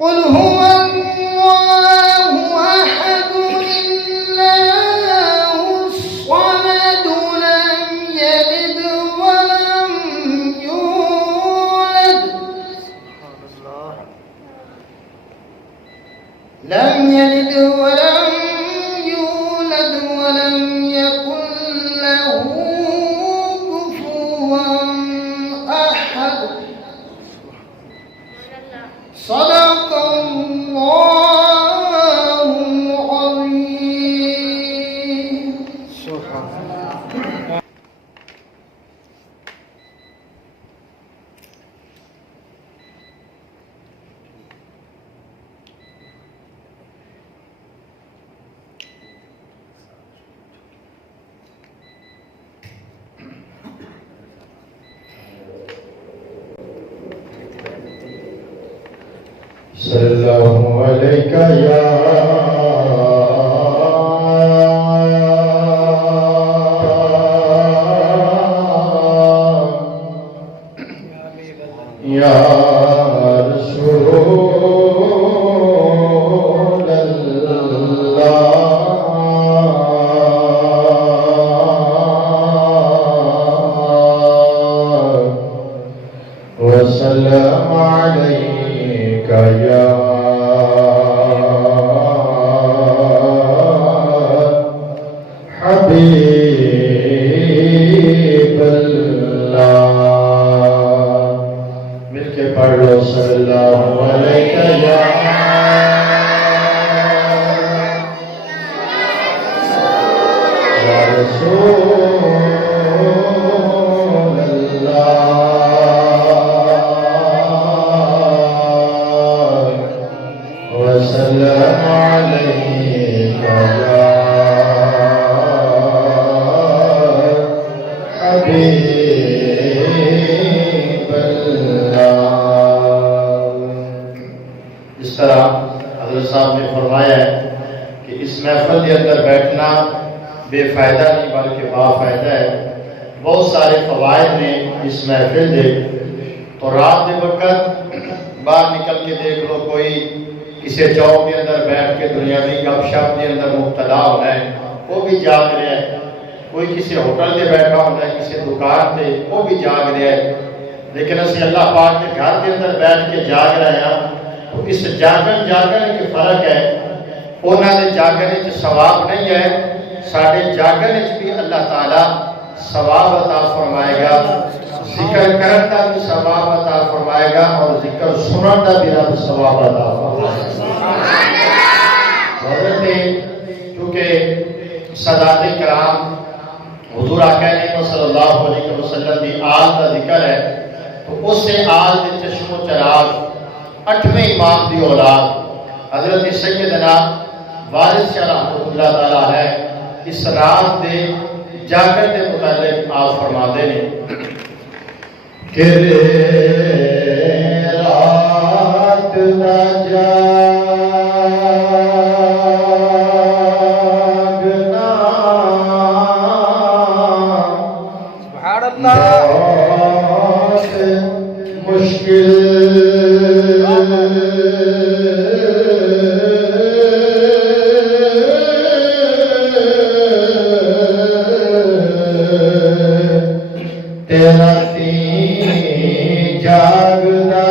कुल हुवल्लाहु अहद अल्लाहुस Samad lump यलिद वलम यूलद lump यलिद वलम यूलद वलम यकुल लहू कुफुवन अहद। सदक़ल्लाहुल अज़ीम। सल्लल्लाहु अलैका या रसूलल्लाह व सल्लम अलैका या मिलके पढ़ लो सल्लल्लाहु अलैका या रसूलल्लाह व सल्लम अलैका या इस तरह हज़रत साहब ने फरमाया है कि इस महफिल के अंदर बैठना बेफायदा नहीं बल्कि बाफायदा है। बहुत सारे फवायद ने इस महफिल के। तो रात के वक्त बाहर निकल के देख लो, कोई किसी चौक के अंदर बैठ के दुनियावी गपशप के अंदर मुब्तला होना है, वो भी जाग रहा है। कोई किसी होटल से बैठा होता है, किसी दुकान से, वो भी जाग रहा है। लेकिन असं अल्लाह पाक के घर के अंदर बैठ के जाग रहे हैं। तो इस जागन के फर्क है। उन्होंने जागन सवाब नहीं है, साढ़े जागन भी अल्लाह ताला सवाब अता फरमाएगा। जिक्र करने का भी सवाब अता फरमाएगा और जिक्र सुनने का भी रब सवाब अता फरमाएगा। क्योंकि सदाते कराम हुजूर आका सल्लल्लाहु अलैहि वसल्लम की आल का जिक्र है। तो उससे आल के चश्मो चराग 8वें इमाम की औलाद हजरत सैयदना वारिस शाह रहमतुल्लाह ताला है। इस रात के जागर के मुतालिक आप फरमाते हैं कि रात ना जागना बहुत मुश्किल तेरा जागदा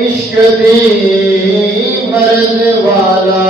इश्क दी मर्द वाला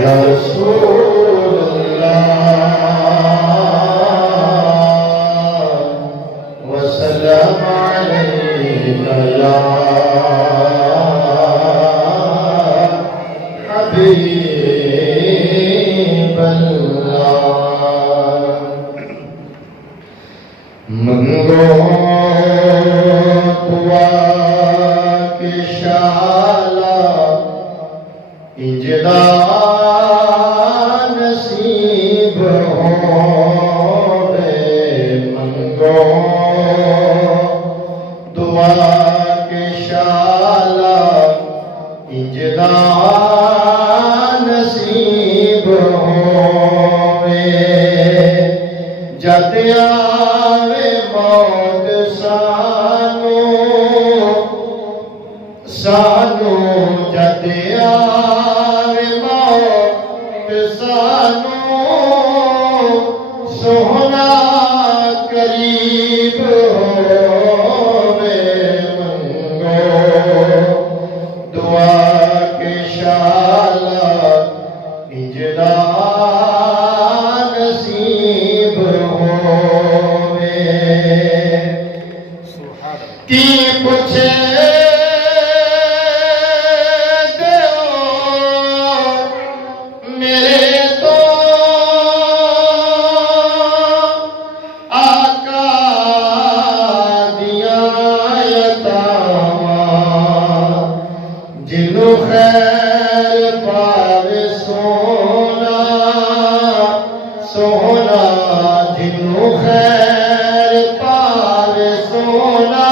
या रसूल अल्लाह वसल्लम अलैका या हबीब अल्लाह। मंगो दुआ के शाला इंजदा नसीब होवे। मंगो दुआ के शाला इंजदा नसीब होवे। जद आवे मौत सानू सानू जद आवे मौत सानू सोहना करीब होवे। मंगो दुआ के शाला इंजदा नसीब होवे। की पूछे मेरे तो आका दिया यतावां। जिन्नू खैर पावे सोना सोना। जिन्नू खैर पावे सोना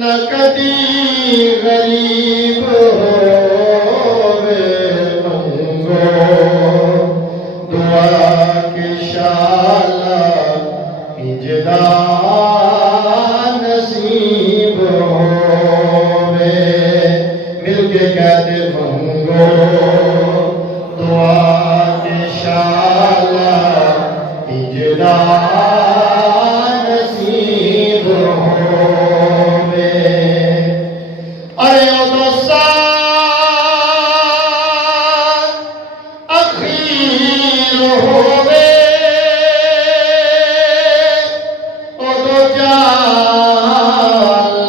न कदी गरीब होवे। मंगो दुआ के शाला इंजदा नसीब होवे। मिलके कहते मंगो दुआ के शाला इंजदा नसीब होवे। अरे ओ दोस्ता अखीर होवे। ओ दो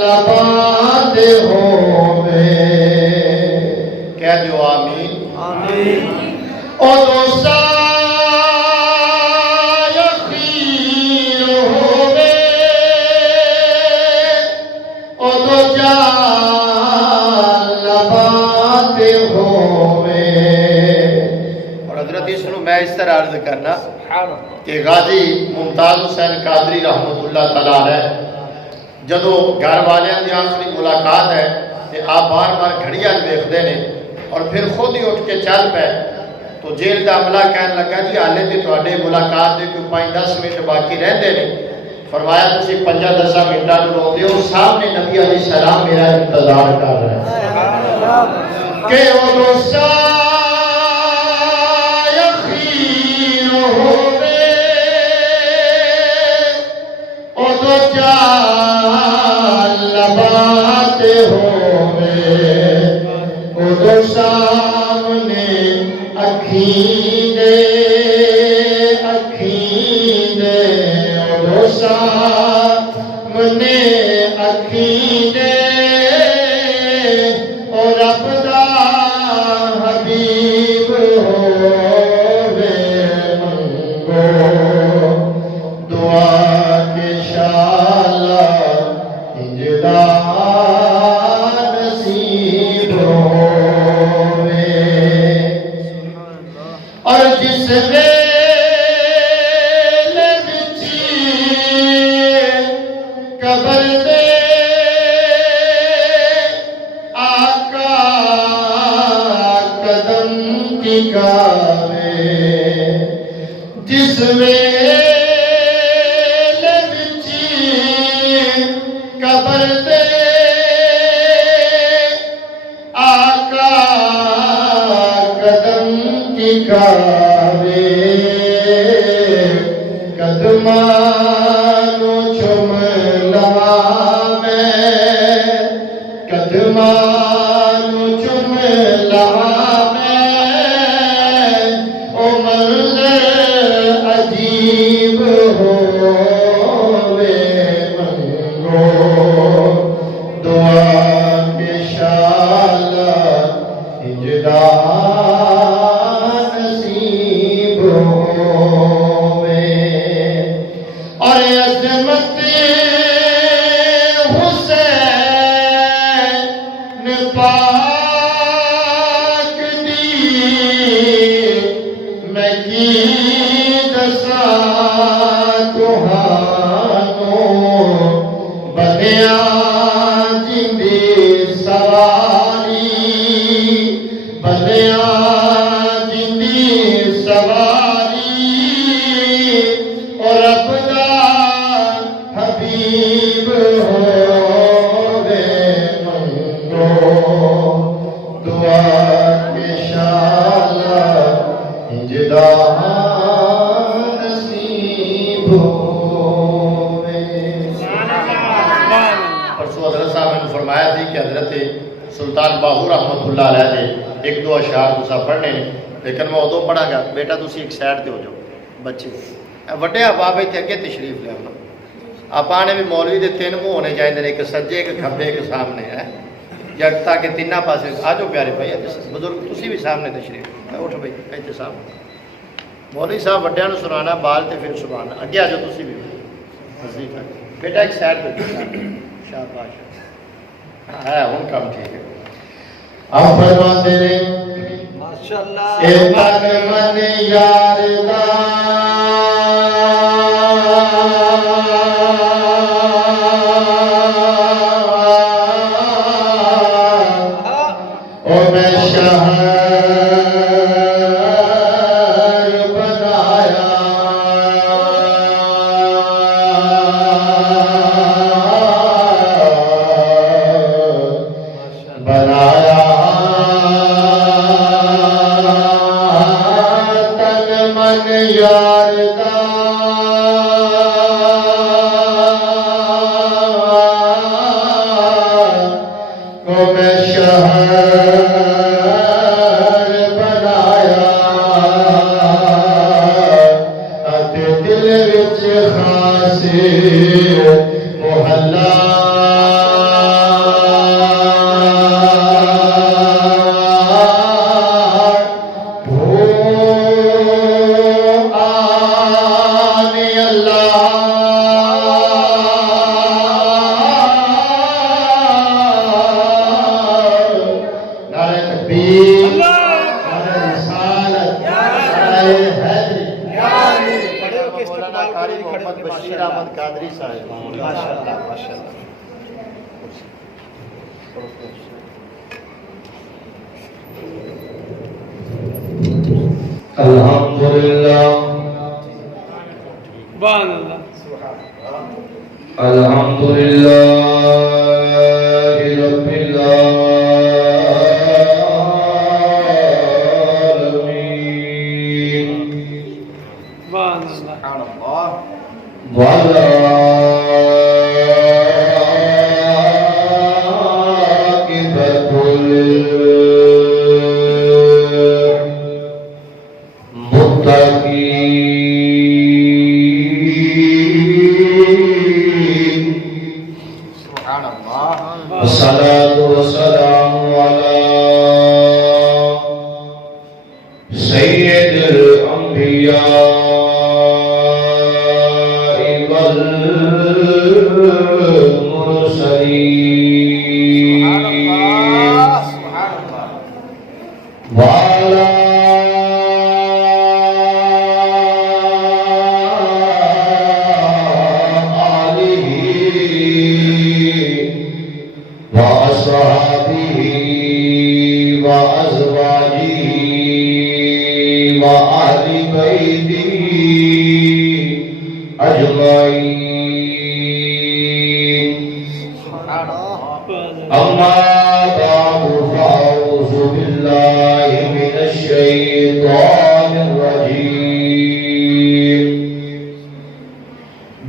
लबात होवे। कह दो आमीन। ओ दोस्ता अखीर होवे। ओ दो लबात होवे। और हजरत इसमें मैं इस तरह अर्ज करना कि गाजी मुमताज हुसैन कादरी रहमतुल्लाह तआला अलैह जदों घर वालियां दी आखिरी मुलाकात है तो आप बार बार घड़ियां देखते हैं और फिर खुद ही उठ के चल पे। तो जेल का अमला कहन लगा जी हाले तो तुहाडे मुलाकात के कोई 5-10 मिनट बाकी रहते हैं। फरमाया तुसीं 5-10 मिनटां नूं रोकदे हो, सामने नबी अलैहिस्सलाम मेरा इंतजार कर रहे हैं कि ओ दोस्ता यकीन होवे। ओ दो लबात होवे। ओ दो सामने अखीने अखीने। ओ दो सामने अखीने। ओ रब दा हबीब होवे। मंगो दुआ के शाला इंजदा नसीब होवे। और जिस वेले विची कबर दे आका कदम टिकावे। जिस वेले विची कबर दे आका कदम टिकावे। कदमानो चुम लवा मैं। कदमानो चुम लवा मैं। होवे। परसों हजरत साहब ने फरमाया थी कि हजरत सुल्तान बाहू रहमतुल्लाह अलैह ने एक दो अशार तुसा पढ़ने ने, लेकिन मैं उदों पढ़ागा। बेटा तुसी एक साइड ते हो जाओ बच्चे, वड्डे आप इत्थे अगे तशरीफ ले आओ। आपा ने भी मौलवी के तीन मुँह होने चाहिए, एक सज्जे एक खब्बे एक सामने है, ताकि तिना पासे आ जाओ प्यारे भाई। बुजुर्ग तुसी भी सामने तशरीफ उठ भाई इतने सामने। मौलवी साहब वड्डियां नूं सुनाना बाल ते फिर सुभान अगे आ जाओ तुसी भी नज़दीक आ। बेटा एक साइड पे शाबाश है, हुण काम ठीक है। आप फरमाते ने माशाअल्लाह ए तन मन यार दा ओ मैं शहर बनाया बनाया तन मन यार दा को मैं शहर बनाया अते दिल विच खास मोहल्ला बशीर अहमद कादरी साहब माशाअल्लाह माशाअल्लाह। अल्हम्दुलिल्लाह अल्हम्दुलिल्लाह रब्बिल आलमीन वाला अस्सलातु वस्सलामु अला सय्यिदिल अंबिया वल मुरसलीन वाला अम्मा बादु फ़अऊज़ु बिल्लाहि मिनश शैतानिर रजीम।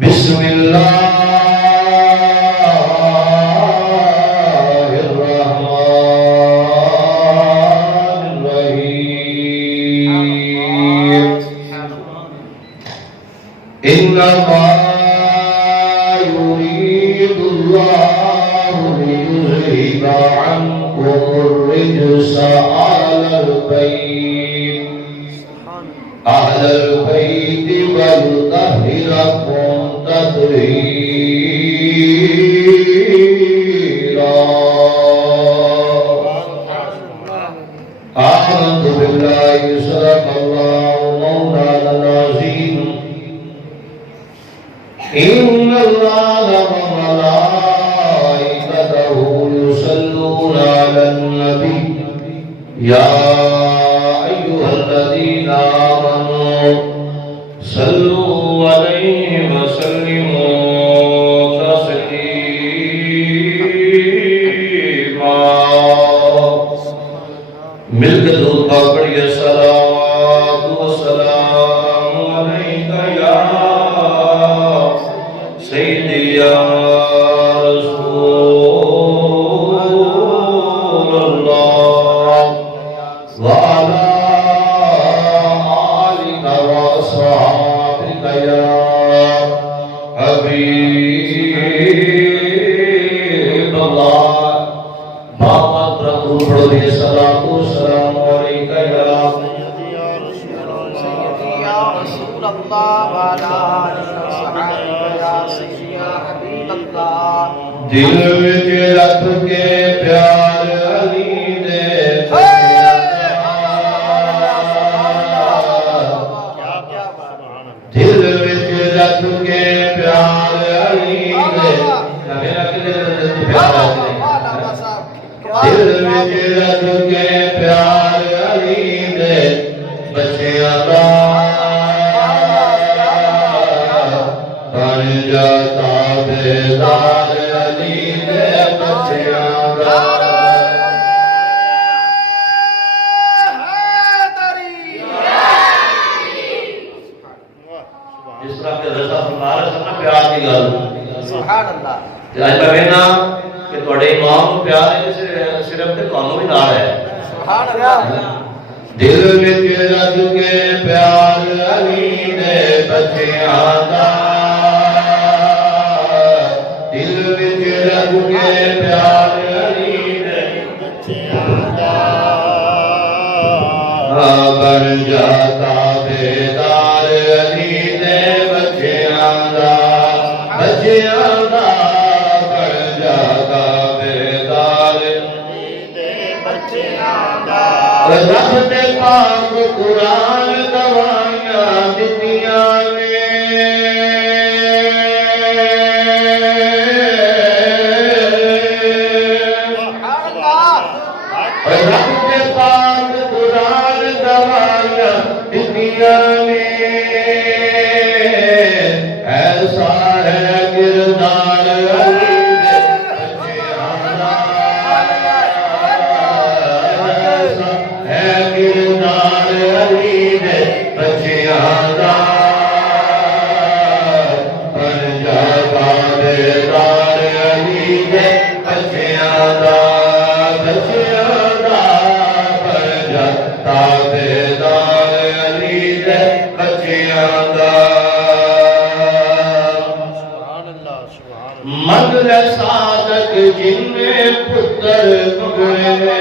बिस्मिल्लाहिर रहमानिर रहीम। इन्नमा अहलल बैत वयुतहिरकुम तत्हीरा। आमन्तु बिल्लाहि सदक़ल्लाहु मौलाना अज़ीम। इन्नल्लाहा व मलाइकतहु युसल्लूना अलन नबी या अय्युहल्लज़ीना आमनू सल्लू अलैहि व सल्लिमू तस्लीमा। मिलकर दूध पकड़िए सलावत व सलाम अलैका या हबीब अल्लाह बाबा प्रभु बड़ी सलातु सलाम अलैका या सय्यदी या रसूल अल्लाह वाला सहाबा या सय्यदी या हबीब अल्लाह। दिल विच रख के प्यार अली दे दिल विच रख के प्यार अली दे दिल विच रख के प्यार अली दे बच्चियां दा बन जाता बेदार अली दे बच्चियां दा। जिस तरह के रज़ा फरमा रहे सन ना प्यार की गल सुभान अल्लाह। ते अज मैं कहना कि तुहाडे इमाम नूं प्यार है सिर्फ ते तुहानूं भी नाल है। सुभान अल्लाह। दिल विच रख के प्यार अली दे बच्चियां दा दिल विच रख के प्यार अली दे बच्चियां दा बन जाता बेदार अली दे बच्चियां दा बच्चियां दा बन जाता बेदार अली दे बच्चियां दा। रब दे पाक कुरान दवाइयां दित्तियां ने रब दे पाक कुरान दवाइयां दित्तियां ने ऐसा है किरदार अली दे बच्चियां दा ऐसा है किरदार अली दे बच्चियां दा बन जाता बेदार अली दे बच्चियां दा बच्चियां दा बन जाता बेदार अली दे बच्चियां दा। मंगल साधक जिन्ने पुत्र मंगले ने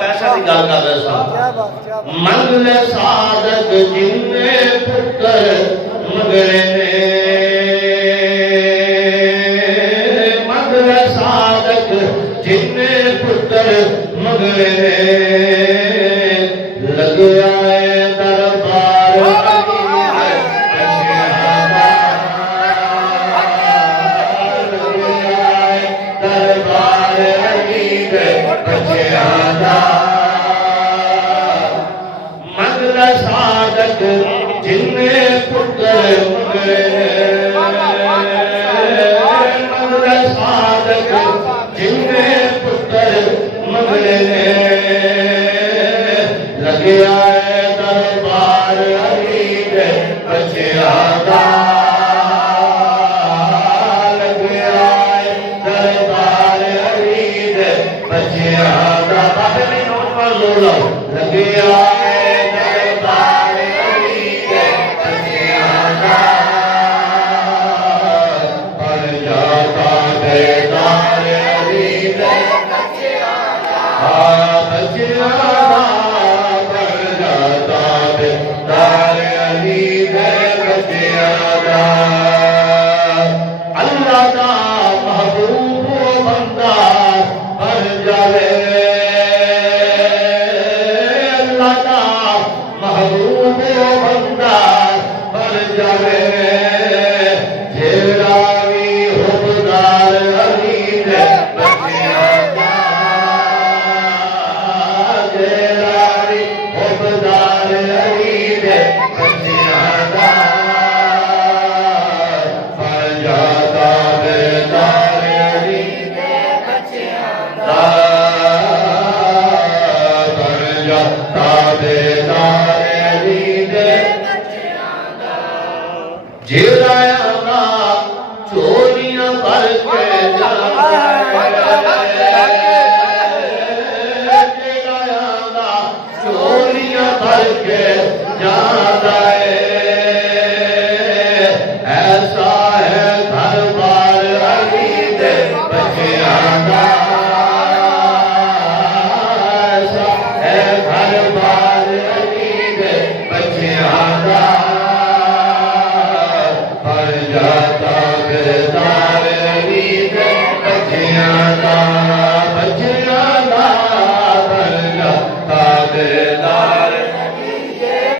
पैसा की गल कर रहे सन मंगल साधक जिन्ने पुत्र मंगले ने मंगल साधक जिन्ने पुत्र मंगले ने लग आए दरबार दरबार अली दे बच्चियां दा मंगल साधक जिन्ने पुत्र मंगले मंगल साधक जिन्ने पुत्र मंगले लगे आए दरबार अली दे बच्चियां दा लगे आए दरबार अली दे बच्चियां दा। बाबे ने नोट पर जोर लो लगे आए दरबार अली दे बच्चियां दा बन जाता बेदार अली दे बच्चियां दा बच्चियां दा बन जाता बेदार अली दे बच्चियां दा। अल्लाह दा महबूब बंदा बन जावे अल्लाह दा महबूब बंदा बन जावे जेड़ा भी हुबदार अली दे बच्चियां दा जेड़ा भी हुबदार अली दे बच्चियां दा बन जाता बेदार अली दे बच्चियां दा बन जाता बेदार अली दे बच्चियां दा। जेड़ा आना चोरियां भर के जाता जेड़ा आना चोरियां भर के जाता है दा पर जाता बिरदार रीद बच्चियां दा